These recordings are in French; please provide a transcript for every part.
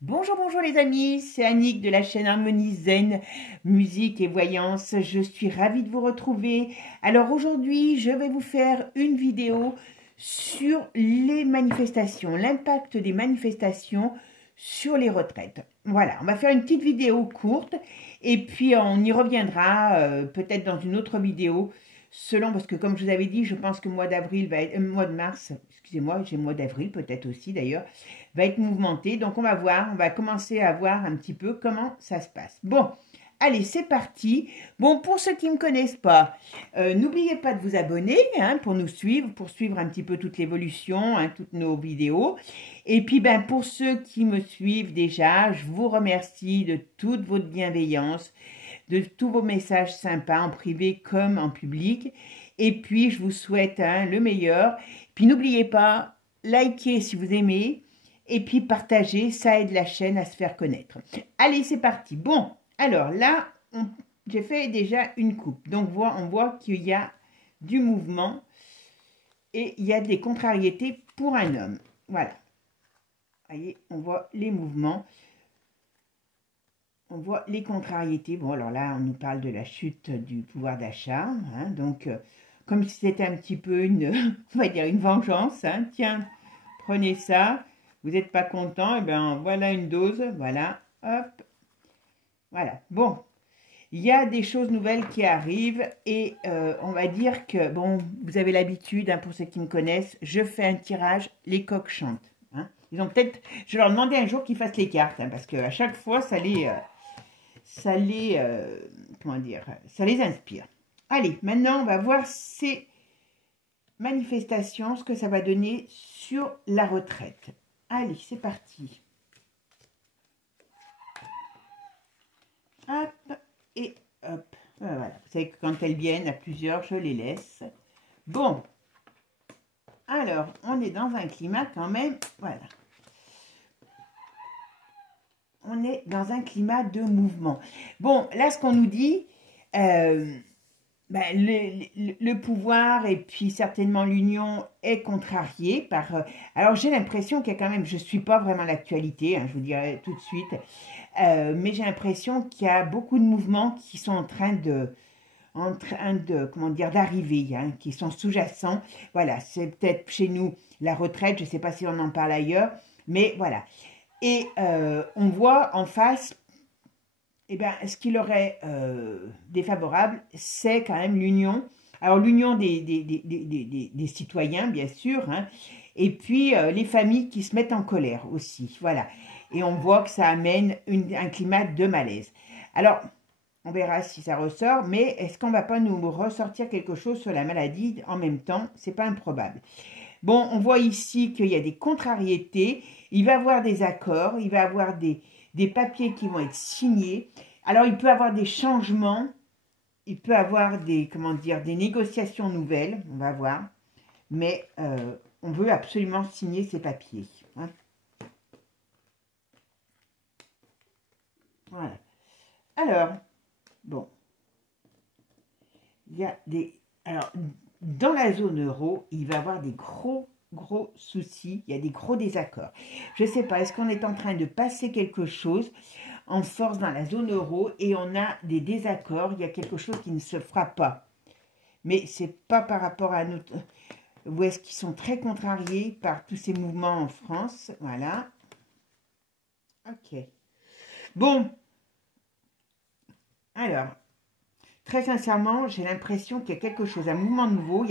Bonjour, bonjour les amis, c'est Annick de la chaîne Harmonie Zen, musique et voyance. Je suis ravie de vous retrouver. Alors aujourd'hui, je vais vous faire une vidéo sur les manifestations, l'impact des manifestations sur les retraites. Voilà, on va faire une petite vidéo courte et puis on y reviendra peut-être dans une autre vidéo selon, parce que comme je vous avais dit, je pense que le mois d'avril va être, mois de mars, excusez-moi, j'ai le mois d'avril peut-être aussi d'ailleurs, va être mouvementé. Donc on va voir, on va commencer à voir un petit peu comment ça se passe. Bon, allez, c'est parti. Bon, pour ceux qui ne me connaissent pas, n'oubliez pas de vous abonner pour nous suivre, pour suivre un petit peu toute l'évolution, toutes nos vidéos. Et puis, pour ceux qui me suivent déjà, je vous remercie de toute votre bienveillance, de tous vos messages sympas en privé comme en public. Et puis, je vous souhaite le meilleur. Puis, n'oubliez pas, likez si vous aimez. Et puis, partagez, ça aide la chaîne à se faire connaître. Allez, c'est parti. Bon, alors là, j'ai fait déjà une coupe. Donc, on voit qu'il y a du mouvement et il y a des contrariétés pour un homme. Voilà. Vous voyez, on voit les mouvements. On voit les contrariétés. Bon, alors là, on nous parle de la chute du pouvoir d'achat. Donc, comme si c'était un petit peu une, on va dire, une vengeance. Tiens, prenez ça. Vous n'êtes pas content. Et bien, voilà une dose. Voilà. Hop. Voilà. Bon. Il y a des choses nouvelles qui arrivent. Et on va dire que, bon, vous avez l'habitude, pour ceux qui me connaissent, je fais un tirage, les coqs chantent. Ils ont peut-être, je vais leur demander un jour qu'ils fassent les cartes. Parce qu'à chaque fois, ça les inspire. Allez, maintenant, on va voir ces manifestations, ce que ça va donner sur la retraite. Allez, c'est parti. Hop, et hop. Voilà, vous savez que quand elles viennent à plusieurs, je les laisse. Bon, alors, on est dans un climat quand même, voilà. On est dans un climat de mouvement. Bon, là, ce qu'on nous dit, le pouvoir et puis certainement l'union est contrariée par... alors, j'ai l'impression qu'il y a quand même... Je ne suis pas vraiment l'actualité, je vous dirai tout de suite. Mais j'ai l'impression qu'il y a beaucoup de mouvements qui sont en train de comment dire, d'arriver, qui sont sous-jacents. Voilà, c'est peut-être chez nous la retraite, je ne sais pas si on en parle ailleurs, mais voilà. Et on voit en face, ce qui leur est défavorable, c'est quand même l'union. Alors l'union des citoyens, bien sûr, et puis les familles qui se mettent en colère aussi, voilà. Et on voit que ça amène un climat de malaise. Alors, on verra si ça ressort, mais est-ce qu'on ne va pas nous ressortir quelque chose sur la maladie en même temps? C'est pas improbable. Bon, on voit ici qu'il y a des contrariétés, il va y avoir des accords, il va y avoir des papiers qui vont être signés. Alors, il peut y avoir des changements, il peut y avoir des négociations nouvelles, on va voir. Mais on veut absolument signer ces papiers. Voilà. Alors, bon, il y a des... Alors, dans la zone euro, il va y avoir des gros soucis, il y a des gros désaccords. Je ne sais pas, est-ce qu'on est en train de passer quelque chose en force dans la zone euro et on a des désaccords, il y a quelque chose qui ne se fera pas. Mais ce n'est pas par rapport à notre... Ou est-ce qu'ils sont très contrariés par tous ces mouvements en France? Voilà. Ok. Bon. Alors, très sincèrement, j'ai l'impression qu'il y a quelque chose, un mouvement nouveau, il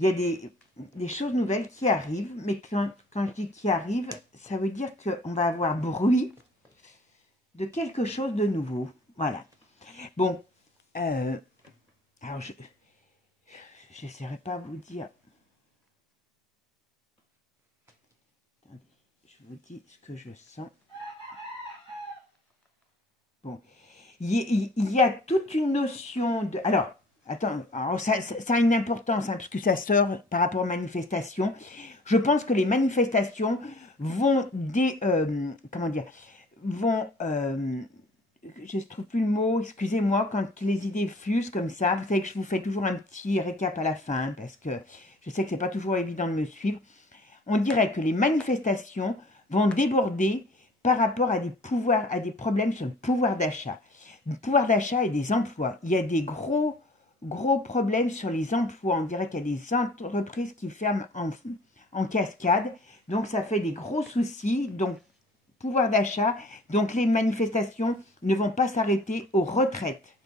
y a des choses nouvelles qui arrivent, mais quand je dis qui arrivent, ça veut dire qu'on va avoir bruit de quelque chose de nouveau. Voilà. Bon, alors je n'essaierai pas de vous dire. Attendez, je vous dis ce que je sens. Bon. Il y a toute une notion de... Alors, attends, ça a une importance, parce que ça sort par rapport aux manifestations. Je pense que les manifestations vont je ne trouve plus le mot, excusez-moi, quand les idées fusent comme ça. Vous savez que je vous fais toujours un petit récap à la fin, parce que je sais que ce n'est pas toujours évident de me suivre. On dirait que les manifestations vont déborder par rapport à des pouvoirs, à des problèmes sur le pouvoir d'achat. Le pouvoir d'achat et des emplois. Il y a des gros problèmes sur les emplois. On dirait qu'il y a des entreprises qui ferment en cascade. Donc, ça fait des gros soucis. Donc, pouvoir d'achat. Donc, les manifestations ne vont pas s'arrêter aux retraites.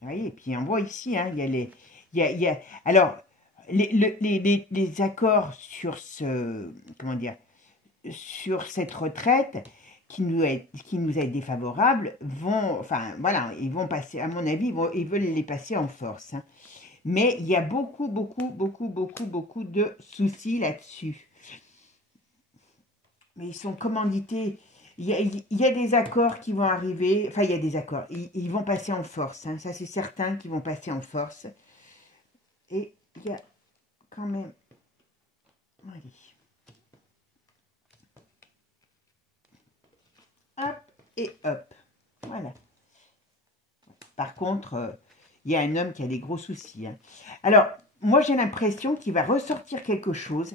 Vous voyez, et puis on voit ici, hein, il y a les... alors, les accords sur ce... Comment dire, sur cette retraite qui nous est défavorable vont, enfin voilà, ils vont passer, à mon avis, ils veulent les passer en force. Hein. Mais il y a beaucoup de soucis là-dessus. Mais ils sont commandités. Il y a des accords qui vont arriver, enfin il y a des accords, ils vont passer en force. Hein. Ça c'est certain qu'ils vont passer en force. Et il y a quand même... Allez. Hop et hop. Voilà. Par contre, il y a un homme qui a des gros soucis. Hein. Alors, moi, j'ai l'impression qu'il va ressortir quelque chose.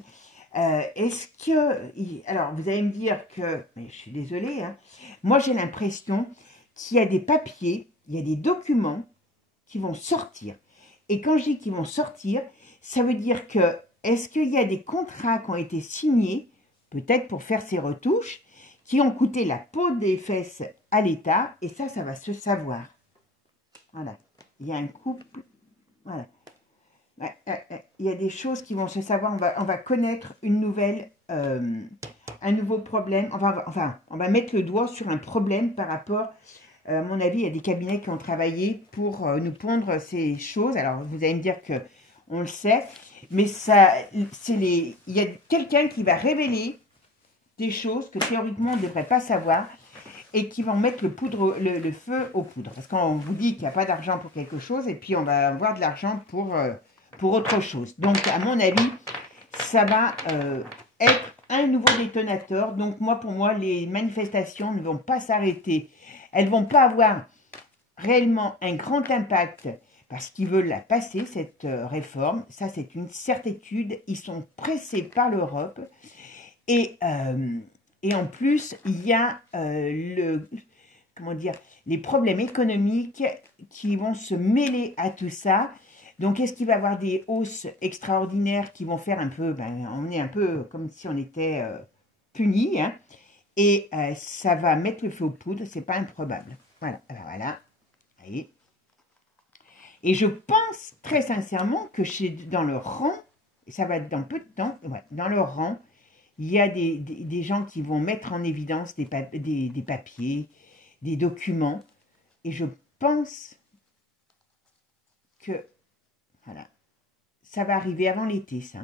Est-ce que... Alors, vous allez me dire que... Mais je suis désolée. Hein, moi, j'ai l'impression qu'il y a des papiers, il y a des documents qui vont sortir. Et quand je dis qu'ils vont sortir, ça veut dire que... Est-ce qu'il y a des contrats qui ont été signés, peut-être pour faire ces retouches, qui ont coûté la peau des fesses à l'État, et ça va se savoir. Voilà. Il y a un couple, voilà. Il y a des choses qui vont se savoir, on va connaître une nouvelle, un nouveau problème, enfin, on va mettre le doigt sur un problème par rapport, à mon avis, il y a des cabinets qui ont travaillé pour nous pondre ces choses. Alors, vous allez me dire que on le sait, mais ça, il y a quelqu'un qui va révéler des choses que théoriquement on ne devrait pas savoir et qui vont mettre le feu aux poudres. Parce qu'on vous dit qu'il n'y a pas d'argent pour quelque chose et puis on va avoir de l'argent pour autre chose. Donc, à mon avis, ça va être un nouveau détonateur. Donc, pour moi, les manifestations ne vont pas s'arrêter. Elles ne vont pas avoir réellement un grand impact parce qu'ils veulent la passer, cette réforme. Ça, c'est une certitude. Ils sont pressés par l'Europe. Et en plus, il y a les problèmes économiques qui vont se mêler à tout ça. Donc, est-ce qu'il va y avoir des hausses extraordinaires qui vont faire un peu, on est un peu comme si on était punis, hein, et ça va mettre le feu aux poudres, c'est pas improbable. Voilà, alors voilà, voyez. Et je pense très sincèrement que dans le rang, ça va être dans peu de temps, ouais, dans le rang, il y a des gens qui vont mettre en évidence des papiers, des documents. Et je pense que, voilà, ça va arriver avant l'été, ça.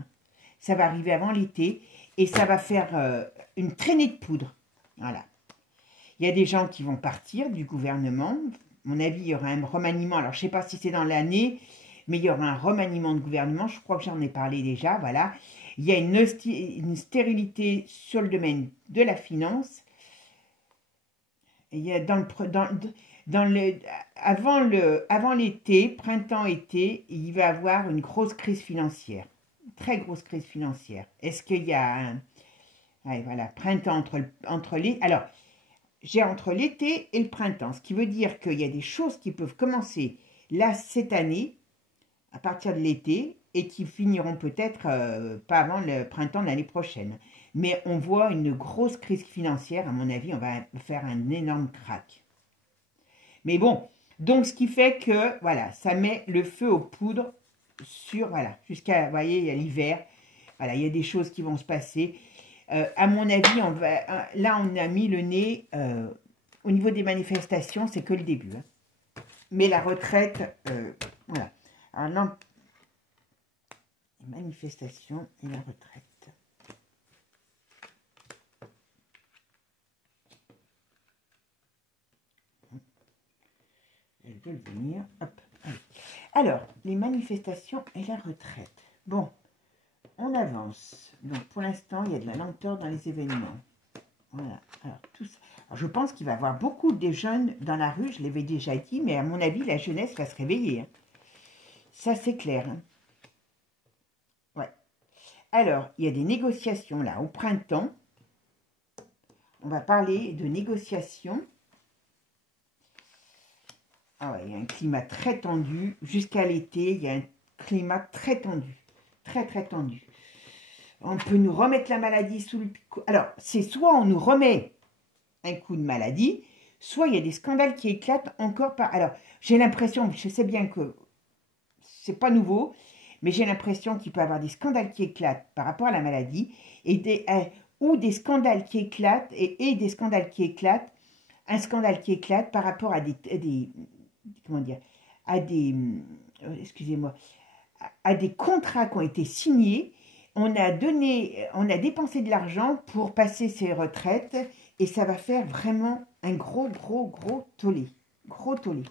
Ça va arriver avant l'été et ça va faire une traînée de poudre. Voilà. Il y a des gens qui vont partir du gouvernement. À mon avis, il y aura un remaniement. Alors, je ne sais pas si c'est dans l'année, mais il y aura un remaniement de gouvernement. Je crois que j'en ai parlé déjà, voilà. Il y a une stérilité sur le domaine de la finance. Il y a avant l'été, printemps-été, il va y avoir une grosse crise financière. Une très grosse crise financière. Est-ce qu'il y a un... Ouais, voilà, printemps entre les... Alors, j'ai entre l'été et le printemps, ce qui veut dire qu'il y a des choses qui peuvent commencer là, cette année, à partir de l'été, et qui finiront peut-être pas avant le printemps de l'année prochaine. Mais on voit une grosse crise financière, à mon avis, on va faire un énorme crack. Mais bon, donc ce qui fait que, voilà, ça met le feu aux poudres sur, voilà, jusqu'à, vous voyez, il y a l'hiver, voilà, il y a des choses qui vont se passer. À mon avis, là, on a mis le nez au niveau des manifestations, c'est que le début. Hein. Mais la retraite, voilà. Alors là, les manifestations et la retraite. Elle veut venir. Hop. Alors, les manifestations et la retraite. Bon, on avance. Donc, pour l'instant, il y a de la lenteur dans les événements. Voilà. Alors, tout ça. Alors, je pense qu'il va y avoir beaucoup de jeunes dans la rue. Je l'avais déjà dit, mais à mon avis, la jeunesse va se réveiller. Hein. Ça, c'est clair. Hein. Ouais. Alors, il y a des négociations là au printemps. on va parler de négociation. Ah ouais, il y a un climat très tendu. Jusqu'à l'été, il y a un climat très tendu. Très, très tendu. On peut nous remettre la maladie sous le... Alors, c'est soit on nous remet un coup de maladie, soit il y a des scandales qui éclatent encore par... Alors, j'ai l'impression, je sais bien que c'est pas nouveau, mais j'ai l'impression qu'il peut y avoir des scandales qui éclatent par rapport à la maladie, ou des scandales qui éclatent, et des scandales qui éclatent, un scandale qui éclate par rapport à comment dire, à des, excusez-moi, à des contrats qui ont été signés. On a dépensé de l'argent pour passer ses retraites, et ça va faire vraiment un gros tollé. Gros tollé.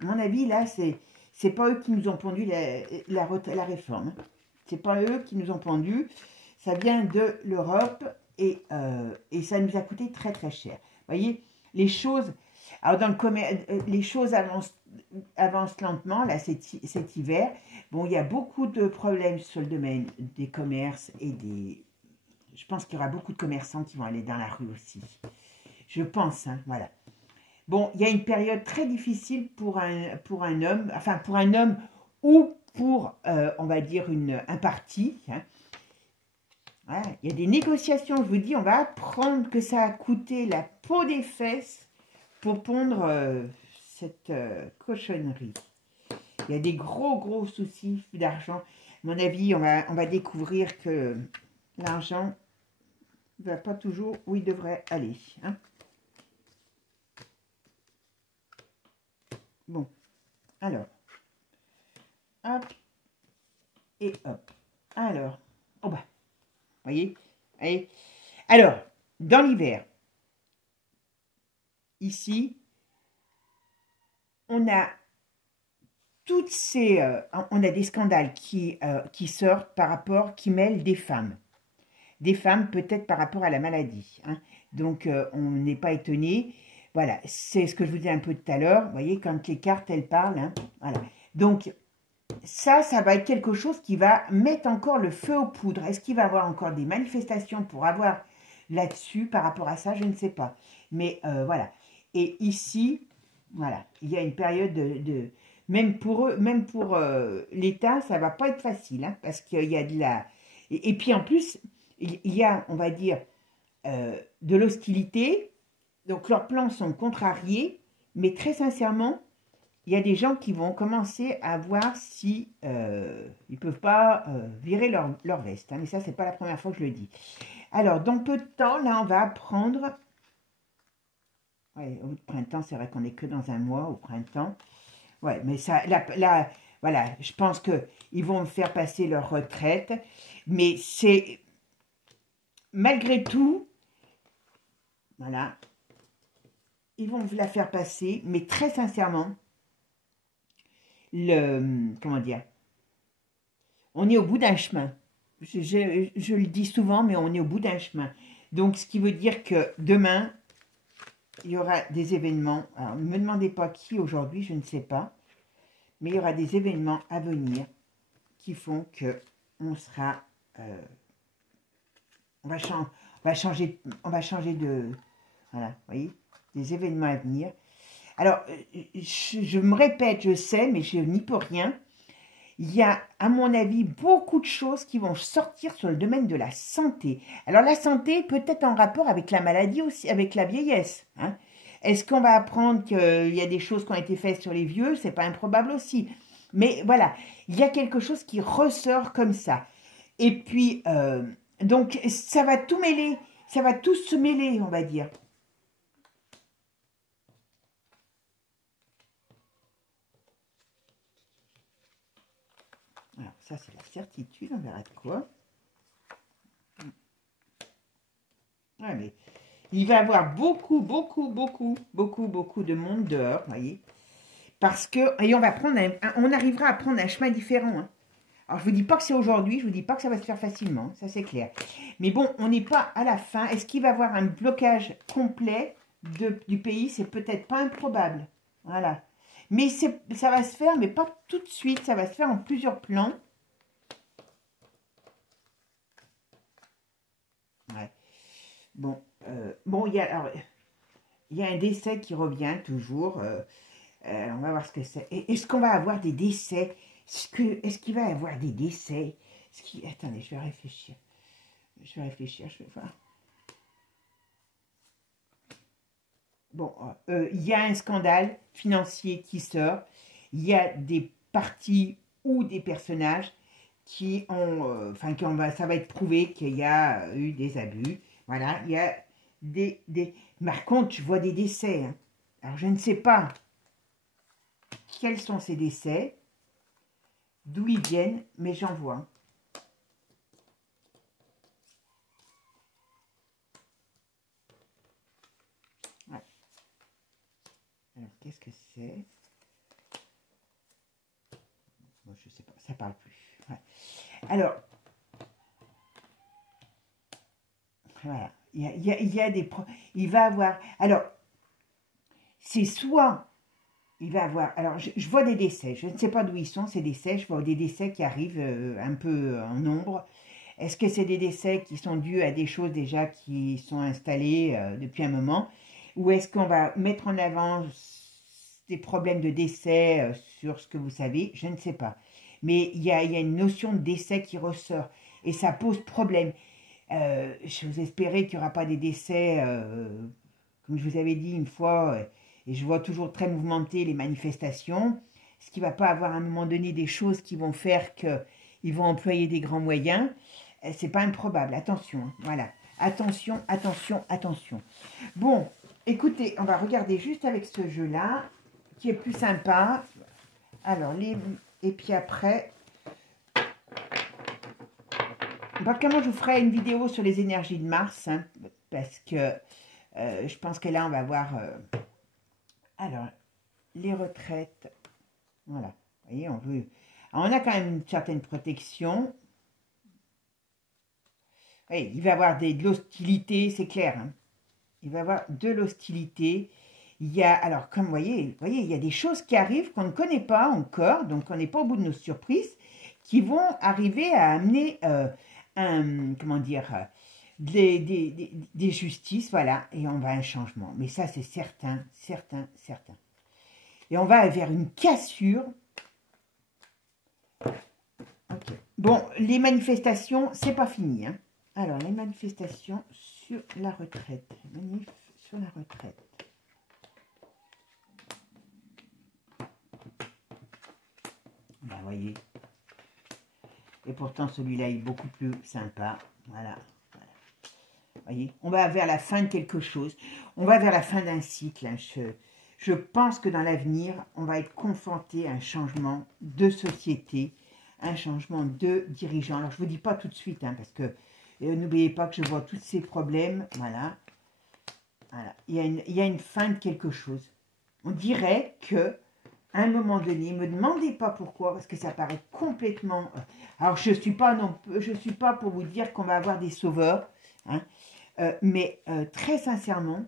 À mon avis, là, c'est pas eux qui nous ont pendu la réforme. C'est pas eux qui nous ont pendu. Ça vient de l'Europe et ça nous a coûté très très cher. Vous voyez, les choses, alors dans le commerce, les choses avancent lentement là cet hiver. Bon, il y a beaucoup de problèmes sur le domaine des commerces et des. Je pense qu'il y aura beaucoup de commerçants qui vont aller dans la rue aussi. Je pense, hein, voilà. Bon, il y a une période très difficile pour un homme, enfin pour un homme ou pour, on va dire, un parti. Hein. Voilà. Il y a des négociations, je vous dis, on va apprendre que ça a coûté la peau des fesses pour pondre cette cochonnerie. Il y a des gros soucis d'argent. À mon avis, on va découvrir que l'argent ne va pas toujours où il devrait aller. Hein. Bon, alors, hop, et hop. Alors, oh bah, voyez, voyez. Alors, dans l'hiver, ici, on a toutes ces, on a des scandales qui sortent par rapport, qui mêlent des femmes. Des femmes peut-être par rapport à la maladie. Hein. Donc, on n'est pas étonné. Voilà, c'est ce que je vous disais un peu tout à l'heure. Vous voyez, quand les cartes, elles parlent. Hein, voilà. Donc, ça va être quelque chose qui va mettre encore le feu aux poudres. Est-ce qu'il va y avoir encore des manifestations pour avoir là-dessus par rapport à ça? Je ne sais pas. Mais voilà. Et ici, voilà, il y a une période de même pour eux, même pour l'État, ça ne va pas être facile. Hein, parce qu'il y a de la... Et puis en plus, il y a, on va dire, de l'hostilité. Donc leurs plans sont contrariés, mais très sincèrement, il y a des gens qui vont commencer à voir si ils ne peuvent pas virer leur veste. Hein, mais ça, c'est pas la première fois que je le dis. Alors, dans peu de temps, là, on va apprendre... Ouais, au printemps, c'est vrai qu'on n'est que dans un mois, au printemps. Ouais, mais ça, là voilà, je pense qu'ils vont faire passer leur retraite. Mais c'est... Malgré tout, voilà, ils vont la faire passer, mais très sincèrement, comment dire, on est au bout d'un chemin. Je le dis souvent, mais on est au bout d'un chemin. Donc, ce qui veut dire que demain, il y aura des événements. Alors, ne me demandez pas qui aujourd'hui, je ne sais pas. Mais il y aura des événements à venir qui font que on sera... on va changer de... Voilà, vous voyez, des événements à venir. Alors, je me répète, je sais, mais je n'y peux rien. Il y a, à mon avis, beaucoup de choses qui vont sortir sur le domaine de la santé. Alors, la santé peut être en rapport avec la maladie aussi, avec la vieillesse. Hein. Est-ce qu'on va apprendre qu'il y a des choses qui ont été faites sur les vieux? C'est pas improbable aussi. Mais voilà, il y a quelque chose qui ressort comme ça. Et puis, donc, ça va tout mêler, ça va tout se mêler, on va dire. Alors, ça, c'est la certitude, on verra de quoi. Ouais, mais il va y avoir beaucoup de monde dehors, vous voyez. Parce que, et on arrivera à prendre un chemin différent. Hein. Alors, je ne vous dis pas que c'est aujourd'hui, je ne vous dis pas que ça va se faire facilement, ça c'est clair. Mais bon, on n'est pas à la fin. Est-ce qu'il va y avoir un blocage complet du pays? C'est peut-être pas improbable. Voilà. Mais ça va se faire, mais pas tout de suite. Ça va se faire en plusieurs plans. Ouais. Bon, Bon, alors, il y a un décès qui revient toujours. On va voir ce que c'est. Est-ce qu'on va avoir des décès? Est-ce qu'il va y avoir des décès? Attendez, je vais réfléchir. Je vais voir. Bon, il y a un scandale financier qui sort. Il y a des partis ou des personnages qui ont... ça va être prouvé qu'il y a eu des abus. Voilà, il y a des... Par contre, je vois des décès. Hein. Alors, je ne sais pas quels sont ces décès, d'où ils viennent, mais j'en vois. Ouais. Alors, qu'est-ce que c'est? Moi, je sais pas, ça parle plus. Ouais. Alors, voilà, il y a des... Il va avoir... Alors, c'est soit... Il va avoir... Alors, je vois des décès. Je ne sais pas d'où ils sont, ces décès. Je vois des décès qui arrivent un peu en nombre. Est-ce que c'est des décès qui sont dus à des choses déjà qui sont installées depuis un moment? Ou est-ce qu'on va mettre en avant des problèmes de décès sur ce que vous savez? Je ne sais pas. Mais il y a une notion de décès qui ressort. Et ça pose problème. Je vous espérais qu'il n'y aura pas des décès, comme je vous avais dit une fois, et je vois toujours très mouvementées les manifestations. Est-ce qu'il ne va pas avoir à un moment donné des choses qui vont faire qu'ils vont employer des grands moyens? C'est pas improbable, attention, hein, voilà. Attention, attention, attention. Bon, écoutez, on va regarder juste avec ce jeu-là, qui est plus sympa. Alors, et puis après... Comment je vous ferai une vidéo sur les énergies de Mars, hein, parce que je pense que là, on va voir... alors, les retraites, voilà. Vous voyez, on veut... Alors, on a quand même une certaine protection. Oui, il va y avoir de l'hostilité, c'est clair. Hein. Il va y avoir de l'hostilité. Il y a, alors, comme vous voyez, il y a des choses qui arrivent qu'on ne connaît pas encore, donc on n'est pas au bout de nos surprises, qui vont arriver à amener... comment dire, des justices, voilà, et on va à un changement. Mais ça, c'est certain, certain, certain. Et on va vers une cassure. Okay. Bon, les manifestations, c'est pas fini. Hein. Alors, les manifestations sur la retraite. Manif sur la retraite. Ben, voyez. Et pourtant, celui-là est beaucoup plus sympa. Voilà. Voyez, on va vers la fin de quelque chose. On va vers la fin d'un cycle. Hein. Je pense que dans l'avenir, on va être confronté à un changement de société, un changement de dirigeants. Alors, je ne vous dis pas tout de suite, hein, parce que n'oubliez pas que je vois tous ces problèmes. Voilà. Voilà. Il y a une fin de quelque chose. On dirait que... à un moment donné, ne me demandez pas pourquoi, parce que ça paraît complètement... Alors, je suis pas pour vous dire qu'on va avoir des sauveurs, hein, mais très sincèrement,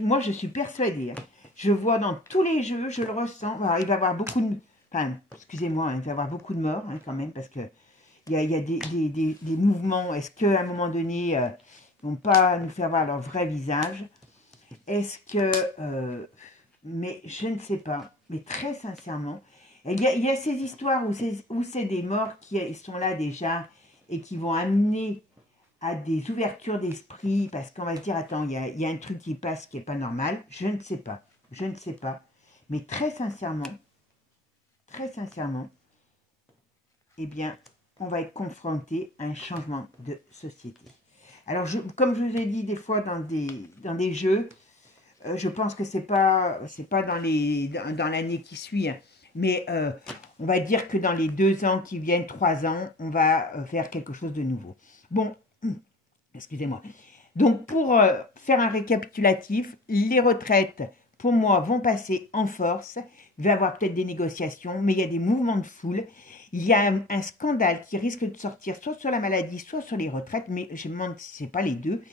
moi, je suis persuadée. Hein, je vois dans tous les jeux, je le ressens. Alors, il va y avoir beaucoup de... Enfin, excusez-moi, hein, il va y avoir beaucoup de morts, hein, quand même, parce que il y a des mouvements. Est-ce qu'à un moment donné, ils ne vont pas nous faire voir leur vrai visage? Est-ce que... mais je ne sais pas, mais très sincèrement, il y a ces histoires où c'est des morts qui sont là déjà et qui vont amener à des ouvertures d'esprit parce qu'on va se dire, attends, il y a un truc qui passe qui n'est pas normal. Je ne sais pas, mais très sincèrement, eh bien, on va être confronté à un changement de société. Alors, comme je vous ai dit des fois dans des jeux, je pense que c'est pas dans l'année qui suit, hein, mais on va dire que dans les 2 ans qui viennent, 3 ans, on va faire quelque chose de nouveau. Bon, excusez-moi. Donc, pour faire un récapitulatif, les retraites, pour moi, vont passer en force. Il va y avoir peut-être des négociations, mais il y a des mouvements de foule. Il y a un scandale qui risque de sortir soit sur la maladie, soit sur les retraites, mais je me demande si ce n'est pas les deux,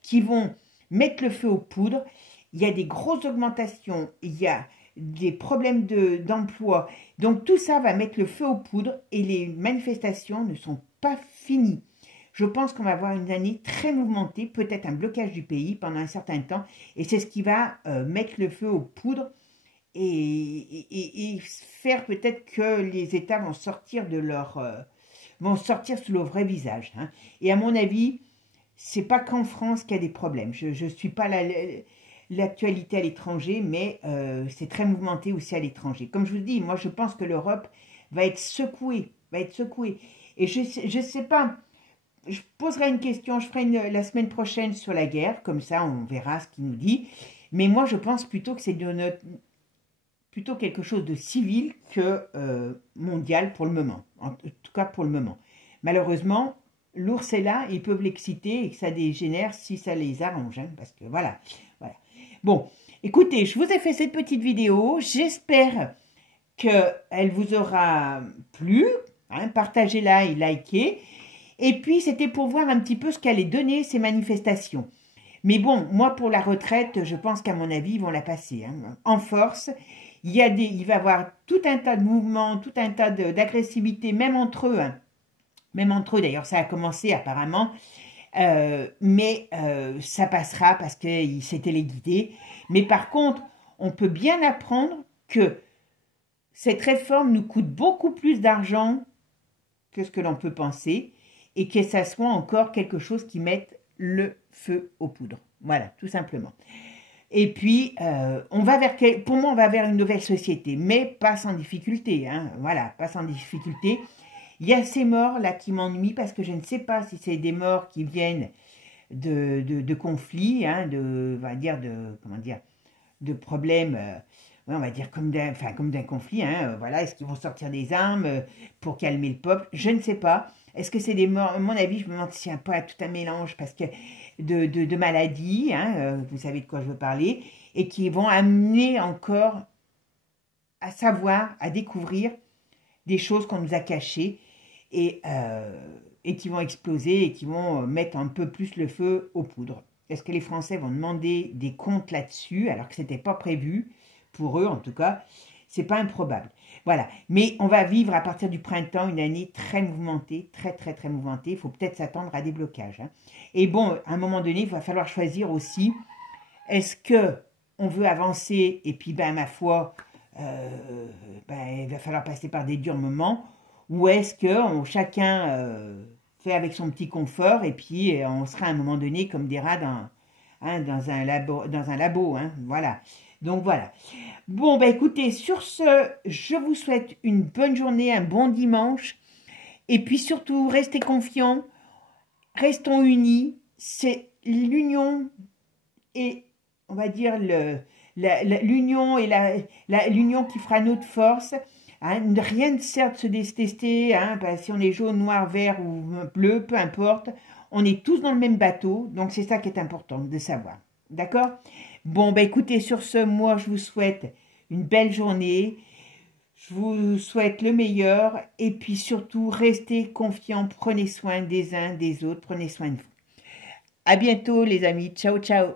qui vont mettre le feu aux poudres. Il y a des grosses augmentations, il y a des problèmes d'emploi. Donc tout ça va mettre le feu aux poudres et les manifestations ne sont pas finies. je pense qu'on va avoir une année très mouvementée, peut-être un blocage du pays pendant un certain temps, et c'est ce qui va mettre le feu aux poudres et faire peut-être que les États vont sortir de vont sortir sous le vrai visage. Hein. Et à mon avis, c'est pas qu'en France qu'il y a des problèmes. Je suis pas l'actualité à l'étranger, mais c'est très mouvementé aussi à l'étranger. Comme je vous dis, moi je pense que l'Europe va être secouée, Et je sais pas, je poserai une question, je ferai la semaine prochaine sur la guerre, comme ça on verra ce qu'il nous dit. Mais moi je pense plutôt que c'est plutôt quelque chose de civil que mondial pour le moment, en tout cas pour le moment. Malheureusement, l'ours est là, ils peuvent l'exciter et que ça dégénère si ça les arrange, hein, parce que voilà. Bon, écoutez, je vous ai fait cette petite vidéo, j'espère qu'elle vous aura plu, hein, partagez-la et likez, et puis c'était pour voir un petit peu ce qu'allaient donner ces manifestations. Mais bon, moi pour la retraite, je pense qu'à mon avis, ils vont la passer, hein, en force. Il va y avoir tout un tas de mouvements, tout un tas d'agressivité, même entre eux. Hein. Même entre eux, d'ailleurs, ça a commencé apparemment. Mais ça passera parce que c'est téléguidé. Mais par contre, on peut bien apprendre que cette réforme nous coûte beaucoup plus d'argent que ce que l'on peut penser et que ça soit encore quelque chose qui mette le feu aux poudres. Voilà, tout simplement. Et puis, pour moi, on va vers une nouvelle société, mais pas sans difficulté. Hein, voilà, pas sans difficulté. Il y a ces morts là qui m'ennuient parce que je ne sais pas si c'est des morts qui viennent de conflits, hein, on va dire de problèmes, ouais, on va dire comme d'un conflit. Hein, voilà, est-ce qu'ils vont sortir des armes pour calmer le peuple? Je ne sais pas. Est-ce que c'est des morts? À mon avis, je me demande si c'est pas tout un mélange parce que de maladies, hein, vous savez de quoi je veux parler, et qui vont amener encore à savoir, à découvrir des choses qu'on nous a cachées et qui vont exploser et qui vont mettre un peu plus le feu aux poudres. Est-ce que les Français vont demander des comptes là-dessus alors que ce n'était pas prévu, pour eux en tout cas? C'est pas improbable. Voilà. Mais on va vivre à partir du printemps une année très mouvementée, très mouvementée. Il faut peut-être s'attendre à des blocages. Hein. Et bon, à un moment donné, il va falloir choisir aussi, est-ce que on veut avancer et puis, ben, ma foi, il va falloir passer par des durs moments, ou est-ce que chacun fait avec son petit confort et puis on sera à un moment donné comme des rats dans un labo, hein, voilà. Donc voilà. Bon, bah écoutez, sur ce, je vous souhaite une bonne journée, un bon dimanche. Et puis surtout, restez confiants, restons unis. C'est l'union et, on va dire, l'union et l'union qui fera notre force. Hein, rien ne sert de se détester, hein, si on est jaune, noir, vert ou bleu, peu importe. On est tous dans le même bateau, donc c'est ça qui est important de savoir. D'accord? Bon, bah écoutez, sur ce, moi, je vous souhaite une belle journée. Je vous souhaite le meilleur. Et puis surtout, restez confiants. Prenez soin des uns, des autres. Prenez soin de vous. À bientôt, les amis. Ciao, ciao.